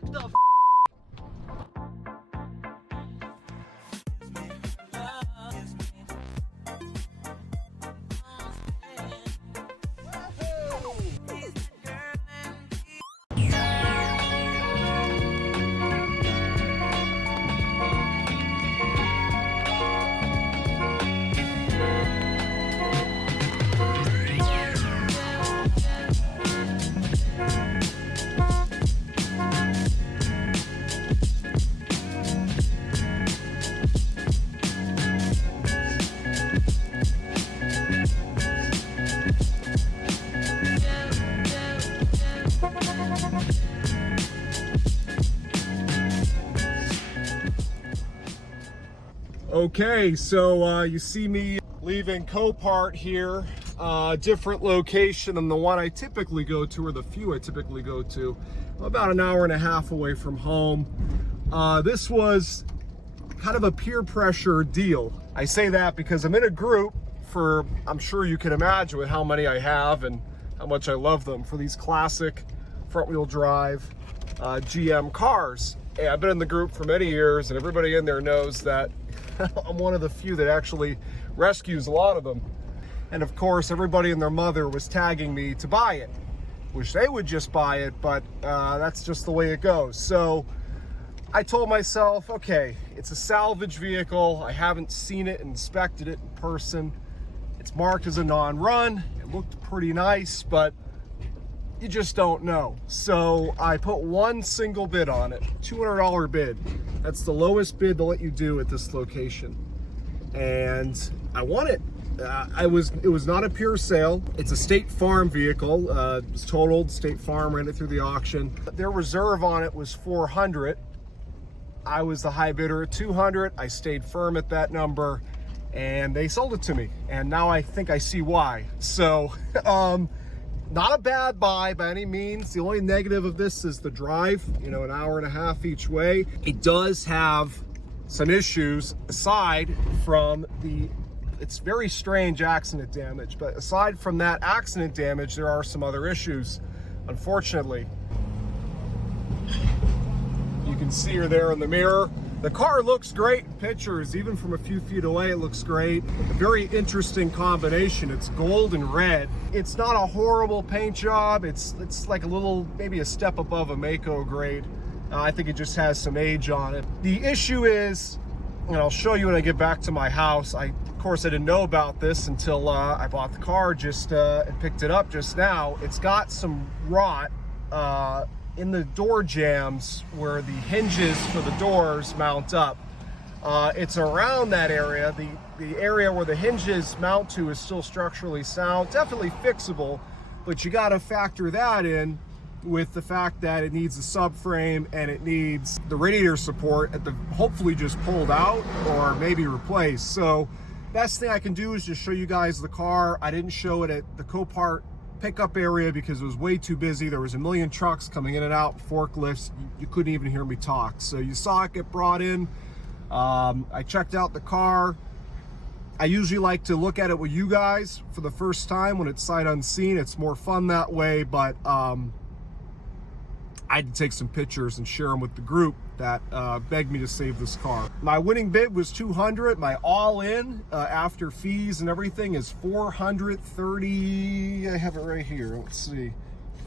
What the f? Okay, so you see me leaving Copart here, different location than the one I typically go to, or the few I typically go to. I'm about an hour and a half away from home. This was kind of a peer pressure deal. I say that because I'm in a group for, I'm sure you can imagine with how many I have and how much I love them, for these classic front wheel drive GM cars. And I've been in the group for many years, and everybody in there knows that I'm one of the few that actually rescues a lot of them. And of course, everybody and their mother was tagging me to buy it. Wish they would just buy it, but that's just the way it goes. So I told myself, okay, it's a salvage vehicle. I haven't seen it, inspected it in person. It's marked as a non-run. It looked pretty nice, but you just don't know. So I put one single bid on it, $200 bid. That's the lowest bid they'll let you do at this location. And I won it. It was not a pure sale. It's a State Farm vehicle. It was totaled. State Farm ran it through the auction. Their reserve on it was $400. I was the high bidder at $200. I stayed firm at that number, and they sold it to me. And now I think I see why. So, not a bad buy by any means. The only negative of this is the drive, you know, an hour and a half each way. It does have some issues aside from it's very strange accident damage, but aside from that accident damage, there are some other issues, unfortunately. You can see her there in the mirror. The car looks great in pictures, even from a few feet away, it looks great. A very interesting combination. It's gold and red. It's not a horrible paint job. It's like a little, maybe a step above a Mako grade. I think it just has some age on it. The issue is, and I'll show you when I get back to my house. Of course, I didn't know about this until I bought the car and picked it up just now. It's got some rot in the door jambs where the hinges for the doors mount up. It's around that area. The area where the hinges mount to is still structurally sound, definitely fixable, but you got to factor that in with the fact that it needs a subframe and it needs the radiator support hopefully just pulled out or maybe replaced. So best thing I can do is just show you guys the car. I didn't show it at the Copart pickup area because it was way too busy. There was a million trucks coming in and out, forklifts. You couldn't even hear me talk. So you saw it get brought in. I checked out the car. I usually like to look at it with you guys for the first time when it's sight unseen. It's more fun that way, but I had to take some pictures and share them with the group that begged me to save this car. My winning bid was $200. My all-in after fees and everything is $430. I have it right here. Let's see,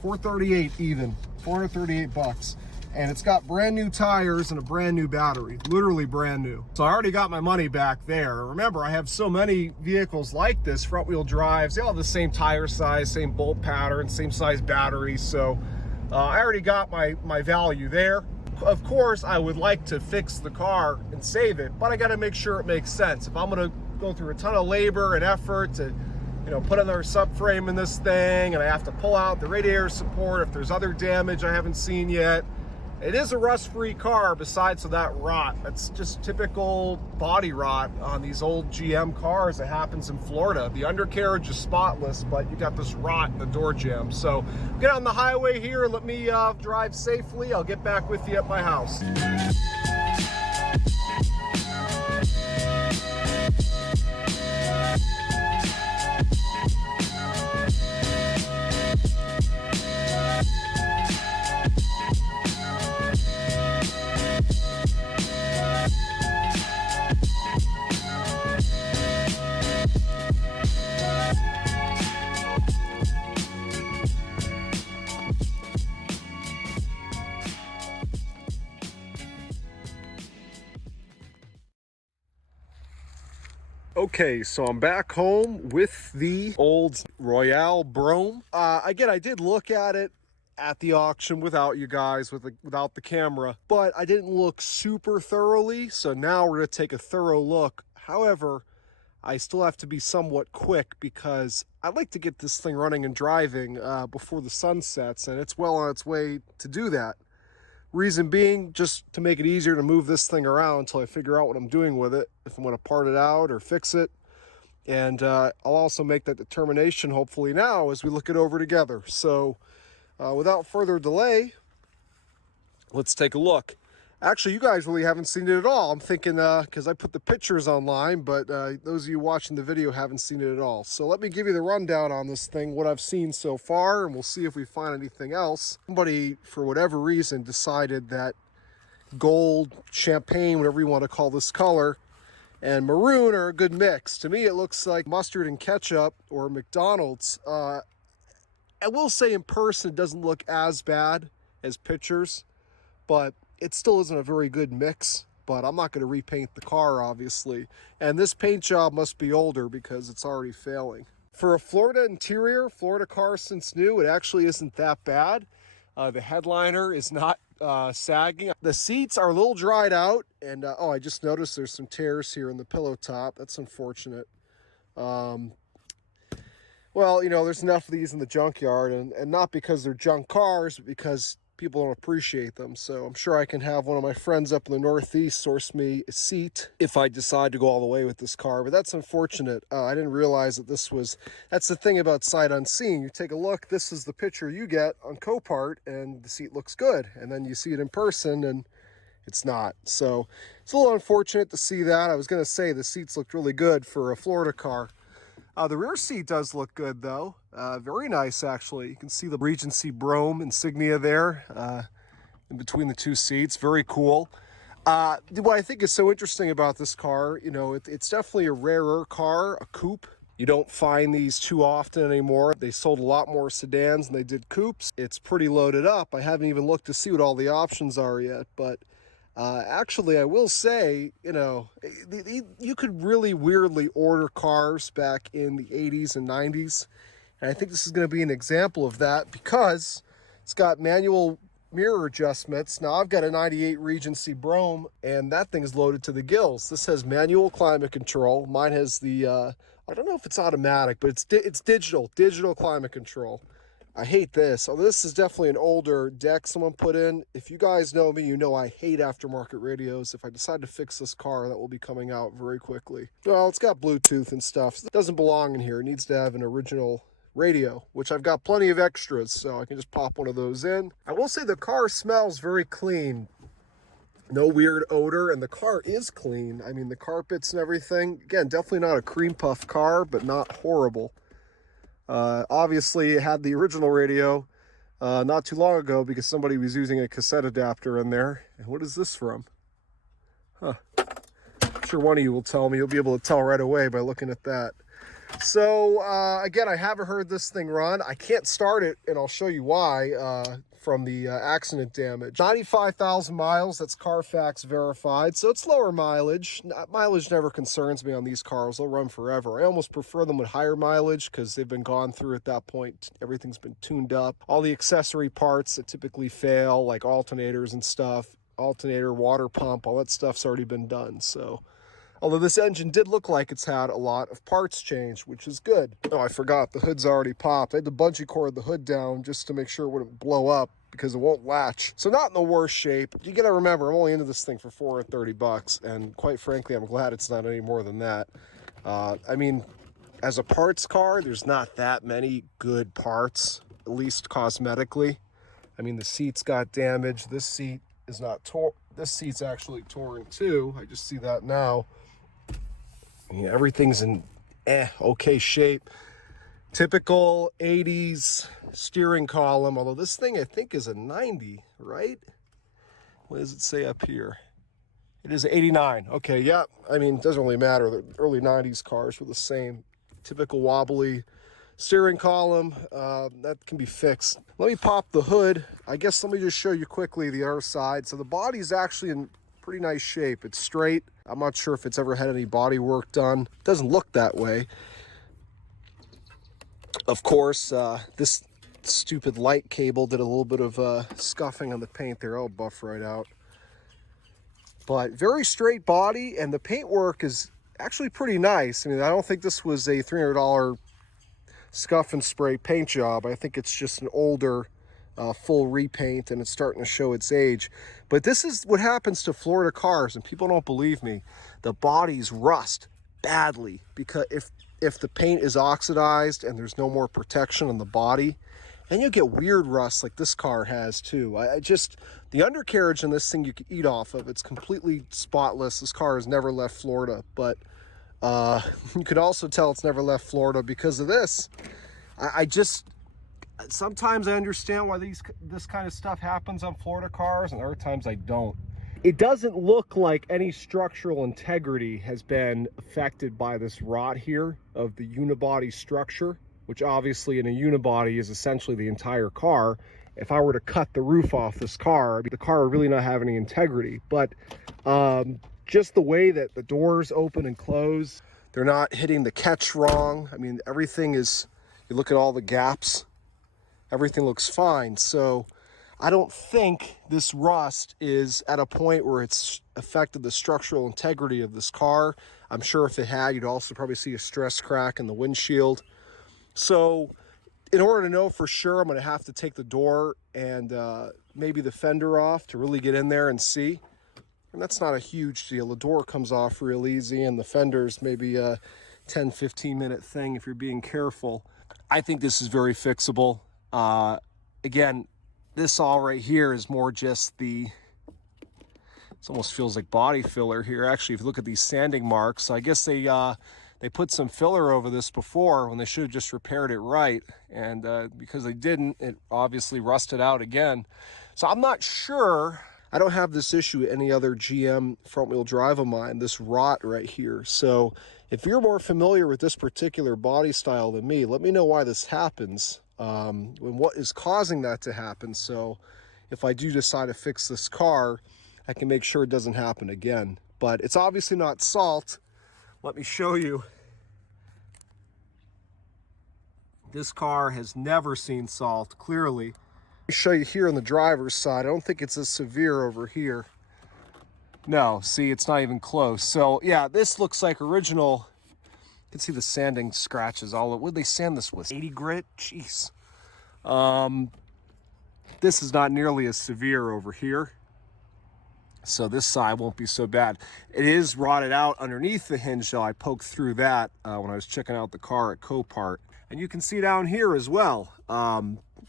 $438 even. $438. And it's got brand new tires and a brand new battery, literally brand new. So I already got my money back there. Remember, I have so many vehicles like this, front wheel drives. They all have the same tire size, same bolt pattern, same size battery. So I already got my value there. Of course, I would like to fix the car and save it, but I got to make sure it makes sense. If I'm going to go through a ton of labor and effort to, you know, put another subframe in this thing, and I have to pull out the radiator support if there's other damage I haven't seen yet. It is a rust-free car besides that rot. That's just typical body rot on these old GM cars that happens in Florida. The undercarriage is spotless, but you got this rot in the door jamb. So get on the highway here, let me drive safely. I'll get back with you at my house. Okay, so I'm back home with the old Royale Brome. Again, I did look at it at the auction without you guys, without the camera, but I didn't look super thoroughly, so now we're going to take a thorough look. However, I still have to be somewhat quick because I'd like to get this thing running and driving before the sun sets, and it's well on its way to do that. Reason being, just to make it easier to move this thing around until I figure out what I'm doing with it, if I'm going to part it out or fix it. And I'll also make that determination hopefully now as we look it over together. So without further delay, let's take a look. Actually, you guys really haven't seen it at all. I'm thinking, because I put the pictures online, but those of you watching the video haven't seen it at all. So let me give you the rundown on this thing, what I've seen so far, and we'll see if we find anything else. Somebody, for whatever reason, decided that gold, champagne, whatever you want to call this color, and maroon are a good mix. To me, it looks like mustard and ketchup or McDonald's. I will say in person, it doesn't look as bad as pictures, but it still isn't a very good mix. But I'm not going to repaint the car, obviously. And this paint job must be older because it's already failing. For a Florida interior, Florida car since new, it actually isn't that bad. The headliner is not sagging. The seats are a little dried out. And, oh, I just noticed there's some tears here in the pillow top. That's unfortunate. Well, you know, there's enough of these in the junkyard. And not because they're junk cars, but because people don't appreciate them. So I'm sure I can have one of my friends up in the Northeast source me a seat if I decide to go all the way with this car. But that's unfortunate. I didn't realize that that's the thing about sight unseen. You take a look, this is the picture you get on Copart, and the seat looks good. And then you see it in person and it's not. So it's a little unfortunate to see that. I was going to say the seats looked really good for a Florida car. The rear seat does look good though. Very nice actually. You can see the Regency Brome insignia there in between the two seats. Very cool. What I think is so interesting about this car, you know, it's definitely a rarer car, a coupe. You don't find these too often anymore. They sold a lot more sedans than they did coupes. It's pretty loaded up. I haven't even looked to see what all the options are yet, but actually, I will say, you know, you could really weirdly order cars back in the 80s and 90s. And I think this is going to be an example of that because it's got manual mirror adjustments. Now, I've got a 98 Regency Brome, and that thing's loaded to the gills. This has manual climate control. Mine has the, I don't know if it's automatic, but it's digital climate control. I hate this. Oh, this is definitely an older deck someone put in. If you guys know me, you know I hate aftermarket radios. If I decide to fix this car, that will be coming out very quickly. Well, it's got Bluetooth and stuff. It doesn't belong in here. It needs to have an original radio, which I've got plenty of extras, so I can just pop one of those in. I will say the car smells very clean. No weird odor, and the car is clean. I mean, the carpets and everything. Again, definitely not a cream puff car, but not horrible. Obviously, it had the original radio not too long ago because somebody was using a cassette adapter in there. And what is this from? Huh. I'm sure one of you will tell me. You'll be able to tell right away by looking at that. So, again, I haven't heard this thing run. I can't start it, and I'll show you why from the accident damage. 95,000 miles, that's Carfax verified, so it's lower mileage. Mileage never concerns me on these cars. They'll run forever. I almost prefer them with higher mileage because they've been gone through at that point. Everything's been tuned up. All the accessory parts that typically fail, like alternators and stuff, alternator, water pump, all that stuff's already been done, so... Although this engine did look like it's had a lot of parts changed, which is good. Oh, I forgot, the hood's already popped. I had to bungee cord the hood down just to make sure it wouldn't blow up because it won't latch. So not in the worst shape. You gotta remember, I'm only into this thing for $430, and quite frankly, I'm glad it's not any more than that. I mean, as a parts car, there's not that many good parts, at least cosmetically. I mean, the seats got damaged. This seat is not torn. This seat's actually torn too. I just see that now. Yeah, everything's in okay shape. Typical 80s steering column, although this thing I think is a 90, right? What does it say up here? It is 89. Okay, yeah. I mean, it doesn't really matter. The early 90s cars were the same. Typical wobbly steering column. That can be fixed. Let me pop the hood. I guess let me just show you quickly the other side. So the body's actually in pretty nice shape. It's straight. I'm not sure if it's ever had any body work done. It doesn't look that way. Of course, this stupid light cable did a little bit of scuffing on the paint there. I'll buff right out. But very straight body, and the paintwork is actually pretty nice. I mean, I don't think this was a $300 scuff and spray paint job. I think it's just an older full repaint, and it's starting to show its age. But this is what happens to Florida cars, and people don't believe me. The bodies rust badly because if the paint is oxidized and there's no more protection on the body, and you get weird rust like this car has too. The undercarriage in this thing you could eat off of. It's completely spotless. This car has never left Florida, but you could also tell it's never left Florida because of this. Sometimes I understand why this kind of stuff happens on Florida cars, and other times I don't. It doesn't look like any structural integrity has been affected by this rot here of the unibody structure, which obviously in a unibody is essentially the entire car. If I were to cut the roof off this car, the car would really not have any integrity. But just the way that the doors open and close, they're not hitting the catch wrong. I mean, everything is, you look at all the gaps, everything looks fine. So I don't think this rust is at a point where it's affected the structural integrity of this car. I'm sure if it had, you'd also probably see a stress crack in the windshield. So in order to know for sure, I'm going to have to take the door and maybe the fender off to really get in there and see. And that's not a huge deal. The door comes off real easy, and the fender's maybe a 10-15 minute thing if you're being careful. I think this is very fixable. Again, this all right here is more just it almost feels like body filler here. Actually, if you look at these sanding marks, I guess they put some filler over this before when they should have just repaired it right. And because they didn't, it obviously rusted out again. So I'm not sure. I don't have this issue with any other GM front wheel drive of mine, this rot right here. So if you're more familiar with this particular body style than me, let me know why this happens and what is causing that to happen. So if I do decide to fix this car, I can make sure it doesn't happen again. But it's obviously not salt. Let me show you. This car has never seen salt, clearly. Let me show you here on the driver's side. I don't think it's as severe over here. No, see, it's not even close. So yeah, this looks like original. You can see the sanding scratches all over. What did they sand this with? 80 grit? Jeez. This is not nearly as severe over here. So this side won't be so bad. It is rotted out underneath the hinge though. I poked through that when I was checking out the car at Copart. And you can see down here as well,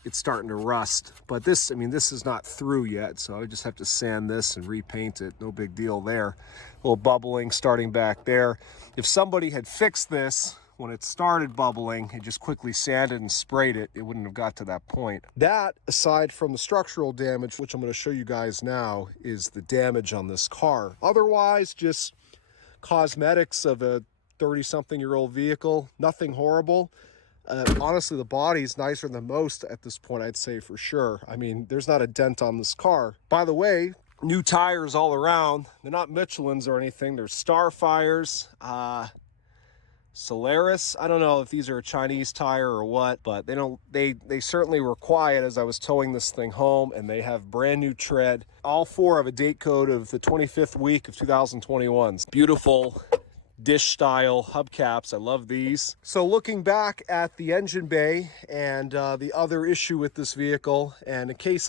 it's starting to rust. But this, I mean, this is not through yet, so I just have to sand this and repaint it. No big deal there. A little bubbling starting back there. If somebody had fixed this when it started bubbling and just quickly sanded and sprayed it, it wouldn't have got to that point. That, aside from the structural damage, which I'm going to show you guys now, is the damage on this car. Otherwise, just cosmetics of a 30-something-year-old vehicle. Nothing horrible. Honestly, the body's nicer than most at this point, I'd say for sure. I mean, there's not a dent on this car. By the way, new tires all around. They're not Michelin's or anything. They're Starfires. Solaris. I don't know if these are a Chinese tire or what, but they certainly were quiet as I was towing this thing home, and they have brand new tread. All four have a date code of the 25th week of 2021. Beautiful dish style hubcaps. I love these. So looking back at the engine bay and the other issue with this vehicle, and in case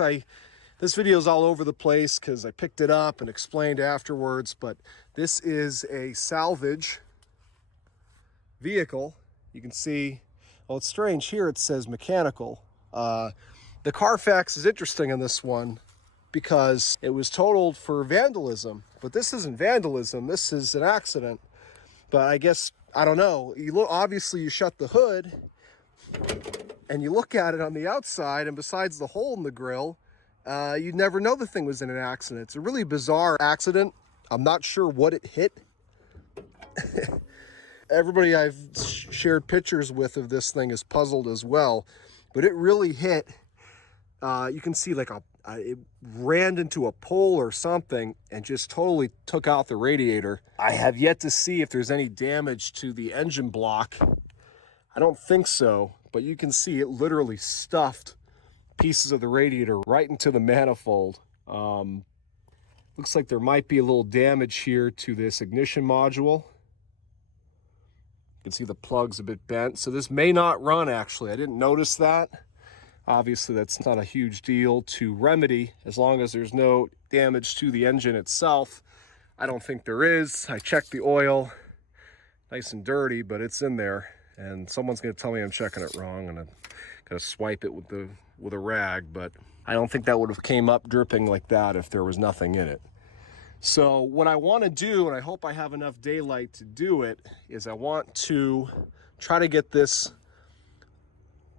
this video is all over the place because I picked it up and explained afterwards, but this is a Salvage vehicle. You can see, well, it's strange here it says mechanical. The Carfax is interesting on this one because it was totaled for vandalism, but this isn't vandalism, this is an accident. But I guess, I don't know, obviously you shut the hood and you look at it on the outside, and besides the hole in the grill, you'd never know the thing was in an accident. It's a really bizarre accident. I'm not sure what it hit. Everybody I've shared pictures with of this thing is puzzled as well, but it really hit. You can see like a it ran into a pole or something and just totally took out the radiator. I have yet to see if there's any damage to the engine block. I don't think so, but you can see it literally stuffed pieces of the radiator right into the manifold. Looks like there might be a little damage here to this ignition module. You can see the plug's a bit bent, so this may not run actually. I didn't notice that. Obviously, that's not a huge deal to remedy as long as there's no damage to the engine itself. I don't think there is. I checked the oil, nice and dirty, but it's in there. And someone's gonna tell me I'm checking it wrong, and I'm gonna swipe it with a rag, but I don't think that would have came up dripping like that if there was nothing in it. So what I want to do, and I hope I have enough daylight to do it, is I want to try to get this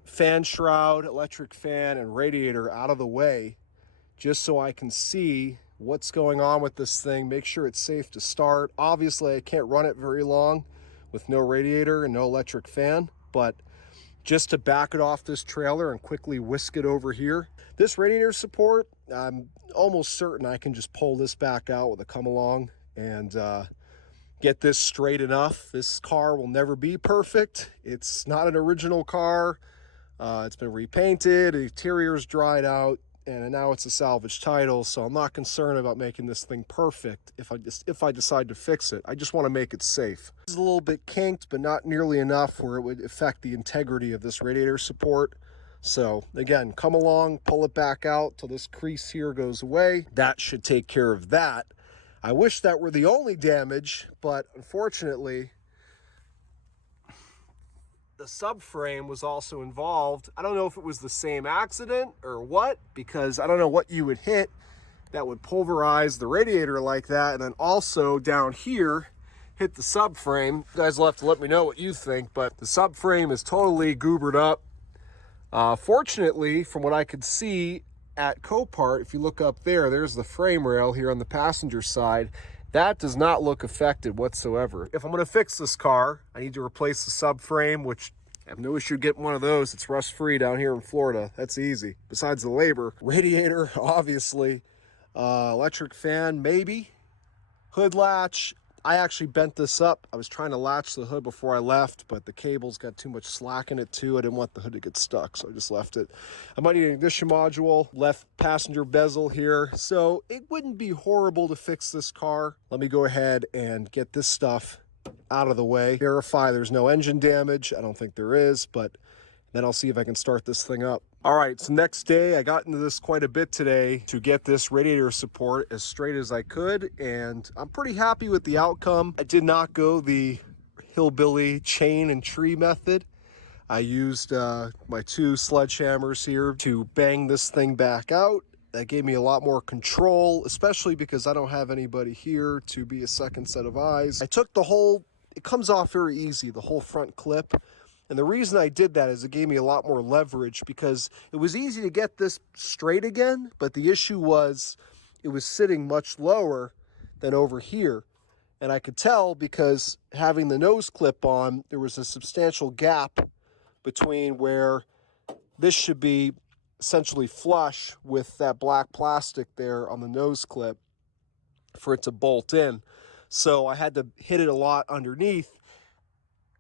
fan shroud, electric fan, and radiator out of the way, just so I can see what's going on with this thing, make sure it's safe to start. Obviously, I can't run it very long with no radiator and no electric fan, but just to back it off this trailer and quickly whisk it over here. This radiator support, I'm almost certain I can just pull this back out with a come along and get this straight enough. This car will never be perfect. It's not an original car. It's been repainted, the interior's dried out, and now it's a salvage title, so I'm not concerned about making this thing perfect if I decide to fix it. I just want to make it safe. It's a little bit kinked, but not nearly enough where it would affect the integrity of this radiator support. So again, come along, pull it back out till this crease here goes away. That should take care of that. I wish that were the only damage, but unfortunately, the subframe was also involved. I don't know if it was the same accident or what, because I don't know what you would hit that would pulverize the radiator like that, and then also down here hit the subframe. You guys will have to let me know what you think, but the subframe is totally goobered up. Fortunately, from what I could see at Copart, if you look up there, there's the frame rail here on the passenger side. That does not look affected whatsoever. If I'm going to fix this car, I need to replace the subframe, which I have no issue getting one of those. It's rust-free down here in Florida. That's easy. Besides the labor. Radiator, obviously. Electric fan, maybe. Hood latch. I actually bent this up. I was trying to latch the hood before I left, but the cable's got too much slack in it too. I didn't want the hood to get stuck, so I just left it. I might need an ignition module, left passenger bezel here. So it wouldn't be horrible to fix this car. Let me go ahead and get this stuff out of the way. Verify there's no engine damage. I don't think there is, but then I'll see if I can start this thing up. All right, so next day, I got into this quite a bit today to get this radiator support as straight as I could, and I'm pretty happy with the outcome. I did not go the hillbilly chain and tree method. I used my two sledgehammers here to bang this thing back out. That gave me a lot more control, especially because I don't have anybody here to be a second set of eyes. I took the whole, it comes off very easy, the whole front clip. And the reason I did that is it gave me a lot more leverage, because it was easy to get this straight again, but the issue was it was sitting much lower than over here. And I could tell because having the nose clip on, there was a substantial gap between where this should be essentially flush with that black plastic there on the nose clip for it to bolt in. So I had to hit it a lot underneath.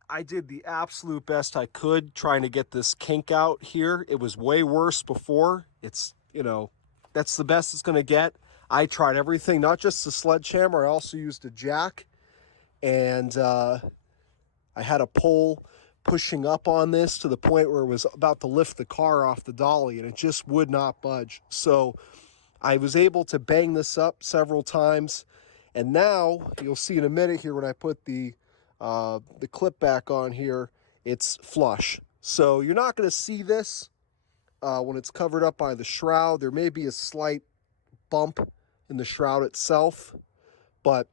I did the absolute best I could trying to get this kink out here. It was way worse before. It's, you know, that's the best it's going to get. I tried everything, not just the sledgehammer. I also used a jack, and I had a pole pushing up on this to the point where it was about to lift the car off the dolly, and it just would not budge. So I was able to bang this up several times, and now you'll see in a minute here when I put the clip back on here, it's flush. So you're not going to see this when it's covered up by the shroud. There may be a slight bump in the shroud itself, but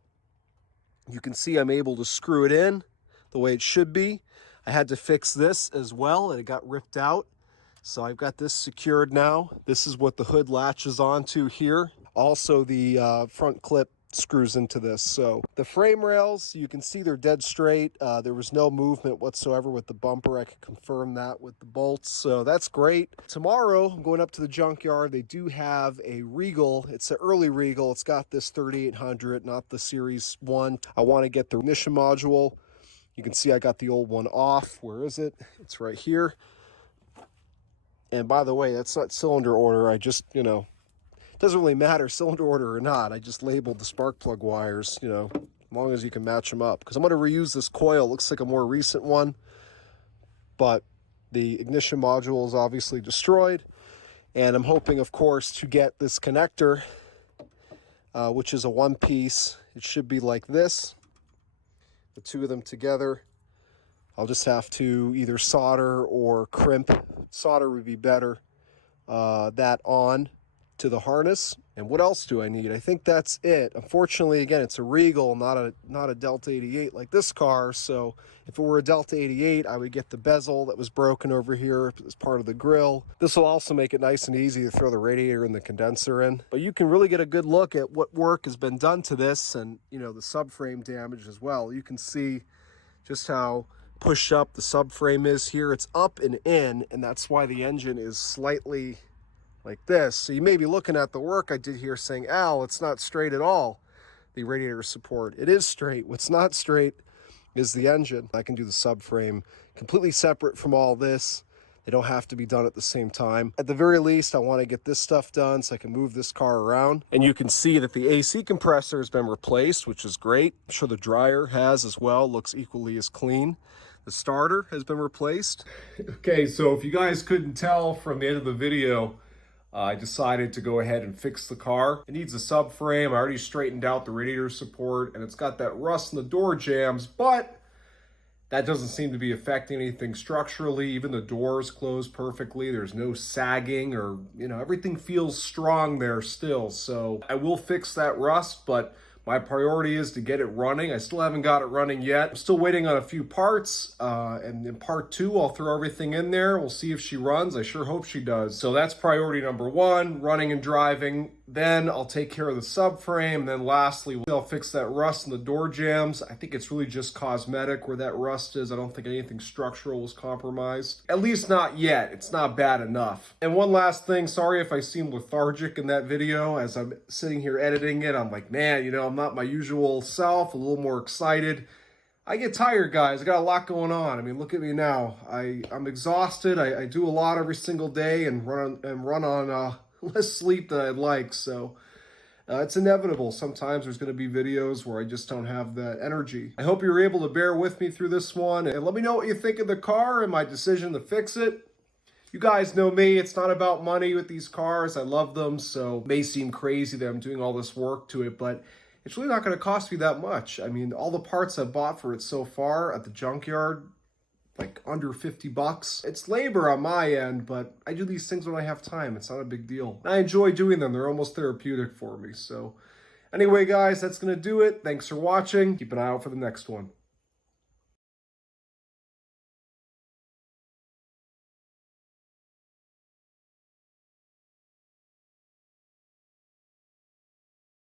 you can see I'm able to screw it in the way it should be. I had to fix this as well, and it got ripped out. So I've got this secured now. This is what the hood latches onto here. Also, the front clip screws into this. So the frame rails, you can see they're dead straight. There was no movement whatsoever with the bumper. I could confirm that with the bolts, so that's great. Tomorrow I'm going up to the junkyard. They do have a Regal. It's an early Regal. It's got this 3800, not the Series 1. I want to get the ignition module. You can see I got the old one off. Where is it? It's right here. And by the way, that's not cylinder order. I just, you know, doesn't really matter cylinder order or not. I just labeled the spark plug wires, you know, as long as you can match them up. Because I'm going to reuse this coil. It looks like a more recent one. But the ignition module is obviously destroyed. And I'm hoping, of course, to get this connector, which is a one piece. It should be like this. The two of them together. I'll just have to either solder or crimp. Solder would be better. That on to the harness. And what else do I need? I think that's it. Unfortunately, again, it's a Regal, not a Delta 88 like this car. So if it were a Delta 88, I would get the bezel that was broken over here as part of the grill. This will also make it nice and easy to throw the radiator and the condenser in. But you can really get a good look at what work has been done to this, and you know, the subframe damage as well. You can see just how pushed up the subframe is here. It's up and in, and that's why the engine is slightly like this. So you may be looking at the work I did here saying, Al, it's not straight at all, the radiator support. It is straight. What's not straight is the engine. I can do the subframe completely separate from all this. They don't have to be done at the same time. At the very least, I want to get this stuff done so I can move this car around. And you can see that the AC compressor has been replaced, which is great. I'm sure the dryer has as well. Looks equally as clean. The starter has been replaced. Okay, so if you guys couldn't tell from the end of the video, I decided to go ahead and fix the car. It needs a subframe. I already straightened out the radiator support, and it's got that rust in the door jambs, but that doesn't seem to be affecting anything structurally. Even the doors close perfectly. There's no sagging, or, you know, everything feels strong there still. So I will fix that rust, but my priority is to get it running. I still haven't got it running yet. I'm still waiting on a few parts, and in part 2, I'll throw everything in there. We'll see if she runs. I sure hope she does. So that's priority number 1, running and driving. Then I'll take care of the subframe. And then lastly, I'll fix that rust in the door jambs. I think it's really just cosmetic where that rust is. I don't think anything structural was compromised. At least not yet. It's not bad enough. And one last thing, sorry if I seem lethargic in that video. As I'm sitting here editing it, I'm like, man, you know, I'm not my usual self, a little more excited. I get tired, guys. I got a lot going on. I mean, look at me now. I'm exhausted. I do a lot every single day and run on less sleep than I'd like. So it's inevitable. Sometimes there's going to be videos where I just don't have that energy. I hope you're able to bear with me through this one. And let me know what you think of the car and my decision to fix it. You guys know me. It's not about money with these cars. I love them. So it may seem crazy that I'm doing all this work to it, but it's really not going to cost me that much. I mean, all the parts I've bought for it so far at the junkyard, like under 50 bucks. It's labor on my end, but I do these things when I have time. It's not a big deal. I enjoy doing them. They're almost therapeutic for me. So anyway, guys, that's going to do it. Thanks for watching. Keep an eye out for the next one.